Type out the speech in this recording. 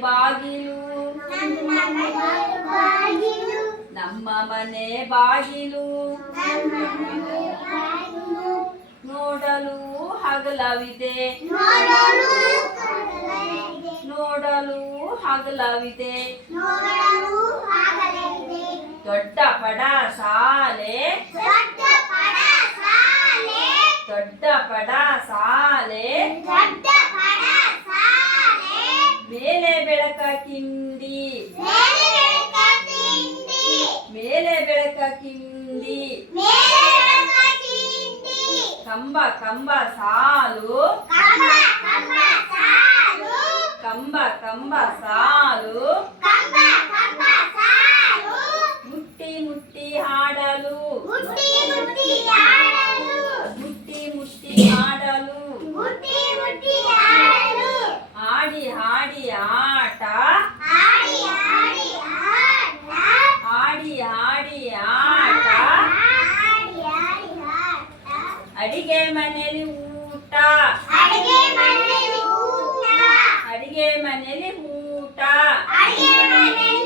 ಬಾಗಿಲು. ನಮ್ಮ ಮನೆ ಬಾಗಿಲು. ನೋಡಲು ಹಗಲವಿದೆ. ನೋಡಲು ಹಗಲವಿದೆ. ದೊಡ್ಡ ಪಡ ಸಾಲೆ. ದೊಡ್ಡ ಪಡ ಸಾಲೆ. ಬೆಳಕ ಕಿಂಡಿ ಮೇಲೆ ಬೆಳಕ ತಿಂಡಿ ಮೇಲೆ ಬೆಳಕ ಕಿಂಡಿ ಮೇಲೆ ಬೆಳಕ ತಿಂಡಿ ಕಂಬ ಕಂಬ ಸಾಲು ಕಂಬ ಕಂಬ ಸಾಲು ಮನೆಯಲ್ಲಿ ಊಟ. ಅಡಿಗೆ ಮನೆಯಲ್ಲಿ ಊಟ. ಅಡಿಗೆ ಮನೆಯಲ್ಲಿ ಊಟ. ಅಡಿಗೆ